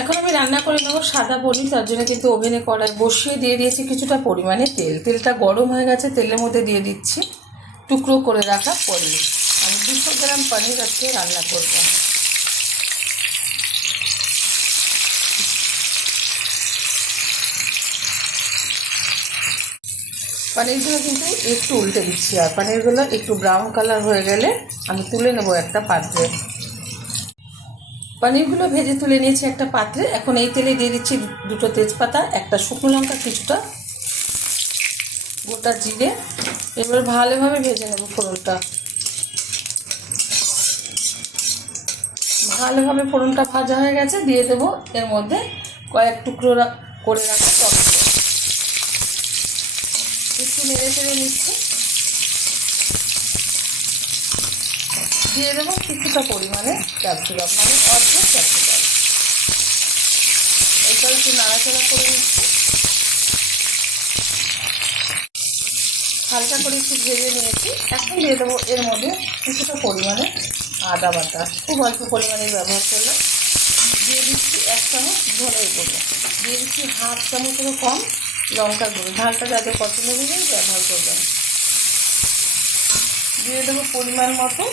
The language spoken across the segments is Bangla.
এখন আমি রান্না করে নেবো সাদা পনির। তার জন্য কিন্তু ওভেনে কড়াই বসিয়ে দিয়ে দিয়েছি কিছুটা পরিমাণে তেল। তেলটা গরম হয়ে গেছে, তেলের মধ্যে দিয়ে দিচ্ছি টুকরো করে রাখা পনির। আমি 200 গ্রাম পনির আজকে রান্না করব। পনিরগুলো কিন্তু একটু উল্টে দিচ্ছি, আর পনিরগুলো একটু ব্রাউন কালার হয়ে গেলে আমি তুলে নেব একটা পাত্রে। পনিরগুলো ভেজে তুলে নিয়েছি একটা পাত্রে। এখন এই তেলে দিয়ে দিচ্ছি 2টো তেজপাতা, একটা শুকনো লঙ্কা, কিছুটা গোটা জিরে। এবার ভালোভাবে ভেজে নেব ফোড়নটা। ভালোভাবে ফোড়নটা ভাজা হয়ে গেছে, দিয়ে দেবো এর মধ্যে কয়েক টুকরো করে রাখা টমেটো। একটু নেড়ে চেড়ে নিচ্ছি। দিয়ে দেবো কিছুটা পরিমাণে ক্যাপসিকাম, মানে অর্ধেক ক্যাপসিকাম। এইটা একটু নাড়াচাড়া করে নিচ্ছি। হালকা করে একটু ভেজে নিয়েছি। এখন দিয়ে দেবো এর মধ্যে কিছুটা পরিমাণে আদা বাটা, খুব অল্প পরিমাণে ব্যবহার করলাম। দিয়ে দিচ্ছি 1 চামচ ধনের গুঁড়ো, দিয়ে দিচ্ছি 1/2 চামচেরও কম লঙ্কার গুঁড়ো। ঝালটা যাদের পছন্দ অনুযায়ী ব্যবহার করবেন। দিয়ে দেবো পরিমাণ মতো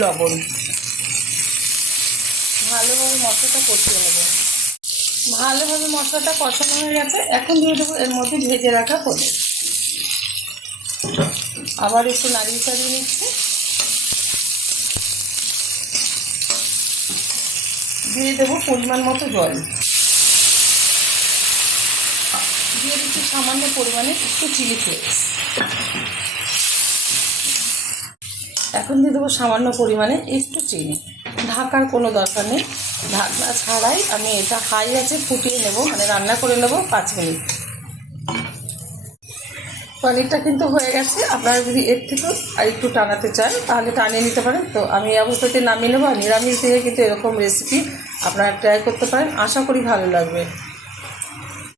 লবণ। ভালোভাবে মশলাটা কষিয়ে নেব। ভালোভাবে মশলাটা কষানো হয়ে গেছে। এখন দিয়ে দেবো এর মধ্যে ভেজে রাখা পনির। আবার একটু নাড়িয়ে চাড়িয়ে নিচ্ছি। দিয়ে দেবো পরিমাণ মতো জল। দিয়ে দিচ্ছি সামান্য পরিমাণে একটু চিলি ফ্লেক্স। এখন দিয়ে দেবো সামান্য পরিমাণে একটু চিনি। ঢাকার কোনো দরকার নেই, ঢাকনা ছাড়াই আমি এটা হাই আছে ফুটিয়ে নেব, মানে রান্না করে নেব 5 মিনিট। পনিরটা কিন্তু হয়ে গেছে। আপনারা যদি এর থেকেও আর একটু টানাতে চান তাহলে টানিয়ে নিতে পারেন। তো আমি এই অবস্থাতে নামিয়ে নেবো। নিরামিষ দিয়ে কিন্তু এরকম রেসিপি আপনারা ট্রাই করতে পারেন, আশা করি ভালো লাগবে।